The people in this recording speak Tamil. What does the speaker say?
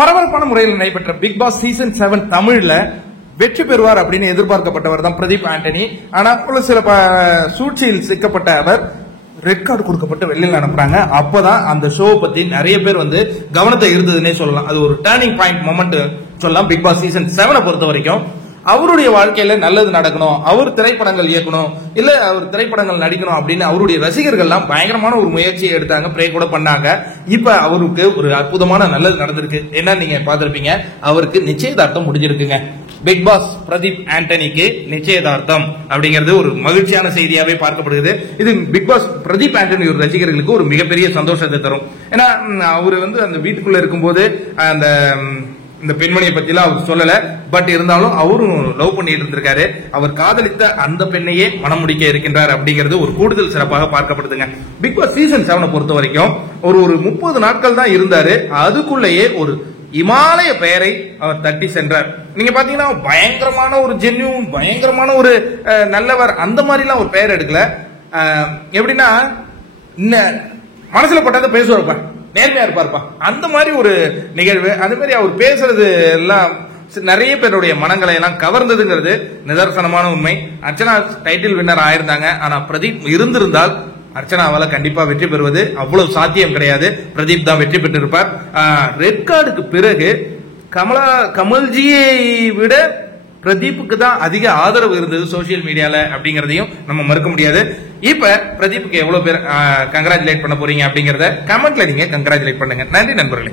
பரபரப்பான முறையில் நடைபெற்ற பிக் பாஸ் சீசன் 7 தமிழ்ல வெற்றி பெறுவார் அப்படின்னு எதிர்பார்க்கப்பட்டவர் தான் பிரதீப் ஆண்டனி. ஆனா சில சூழ்ச்சியில் சிக்கப்பட்ட அவர் ரெட் கார்டு கொடுக்கப்பட்டு வெளியில் அனுப்புறாங்க. அப்பதான் அந்த ஷோ பத்தி நிறைய பேர் கவனத்தை இருந்ததுன்னே சொல்லலாம். அது ஒரு டர்னிங் பாயிண்ட் மொமெண்ட் சொல்லலாம். பிக் பாஸ் சீசன் 7 பொறுத்த வரைக்கும் அவருடைய வாழ்க்கையில நல்லது நடக்கணும், அவர் திரைப்படங்கள் இயக்கணும், இல்ல அவர் திரைப்படங்கள் நடிக்கணும் அப்படின்னு அவருடைய ரசிகர்கள் எல்லாம் பயங்கரமான ஒரு முயற்சியை எடுத்தாங்க, ப்ரே கூட பண்ணாங்க. இப்ப அவருக்கு ஒரு அற்புதமான நல்லது நடந்திருக்கு. என்ன நீங்க பார்த்திருப்பீங்க, அவருக்கு நிச்சயதார்த்தம் முடிஞ்சிருக்குங்க. பிக் பாஸ் பிரதீப் ஆண்டனிக்கு நிச்சயதார்த்தம் அப்படிங்கிறது ஒரு மகிழ்ச்சியான செய்தியாவே பார்க்கப்படுகிறது. இது பிக் பாஸ் பிரதீப் ஆண்டனி ஒரு ரசிகர்களுக்கு ஒரு மிகப்பெரிய சந்தோஷத்தை தரும். ஏன்னா அவரு அந்த வீட்டுக்குள்ள இருக்கும்போது இந்த பெண்மணியை பத்தி எல்லாம் அவர் சொல்லல. பட் இருந்தாலும் அவரும் லவ் பண்ணிட்டு இருந்திருக்காரு. அவர் காதலித்த அந்த பெண்ணையே மனம் முடிக்க இருக்கின்றார் அப்படிங்கிறது ஒரு கூடுதல் சிறப்பாக பார்க்கப்படுதுங்க. பிக் பாஸ் சீசன் 7 பொறுத்த வரைக்கும் ஒரு 30 நாட்கள் தான் இருந்தாரு. அதுக்குள்ளேயே ஒரு இமாலய பெயரை அவர் தட்டி சென்றார். நீங்க பாத்தீங்கன்னா பயங்கரமான ஒரு ஜென்யூன், பயங்கரமான ஒரு நல்லவர், அந்த மாதிரி எல்லாம் ஒரு பெயர் எடுக்கல. எப்படின்னா மனசுல பட்டதை பேசுவாருப்பா, நேர்மையா இருப்பாருப்பா, அந்த மாதிரி ஒரு நிகழ்வு. அது மாதிரி அவர் பேசுறது எல்லாம் நிறைய பேருடைய மனங்களை எல்லாம் கவர்ந்ததுங்கிறது நிதர்சனமான உண்மை. அர்ச்சனா டைட்டில் வின்னர் ஆயிருந்தாங்க. ஆனா பிரதீப் இருந்திருந்தால் அர்ச்சனாவால கண்டிப்பா வெற்றி பெறுவது அவ்வளவு சாத்தியம் கிடையாது. பிரதீப் தான் வெற்றி பெற்றிருப்பார். ரெட் கார்டுக்கு பிறகு கமல்ஜியை விட பிரதீப்புக்கு தான் அதிக ஆதரவு இருந்தது சோசியல் மீடியால அப்படிங்கறதையும் நம்ம மறுக்க முடியாது. இப்ப பிரதீப்புக்கு எவ்வளவு பேர் கங்க்ராச்சுலேட் பண்ண போறீங்க அப்படிங்கறத கமெண்ட்ல நீங்க கங்க்ராச்சுலேட் பண்ணுங்க. நன்றி நண்பர்களே.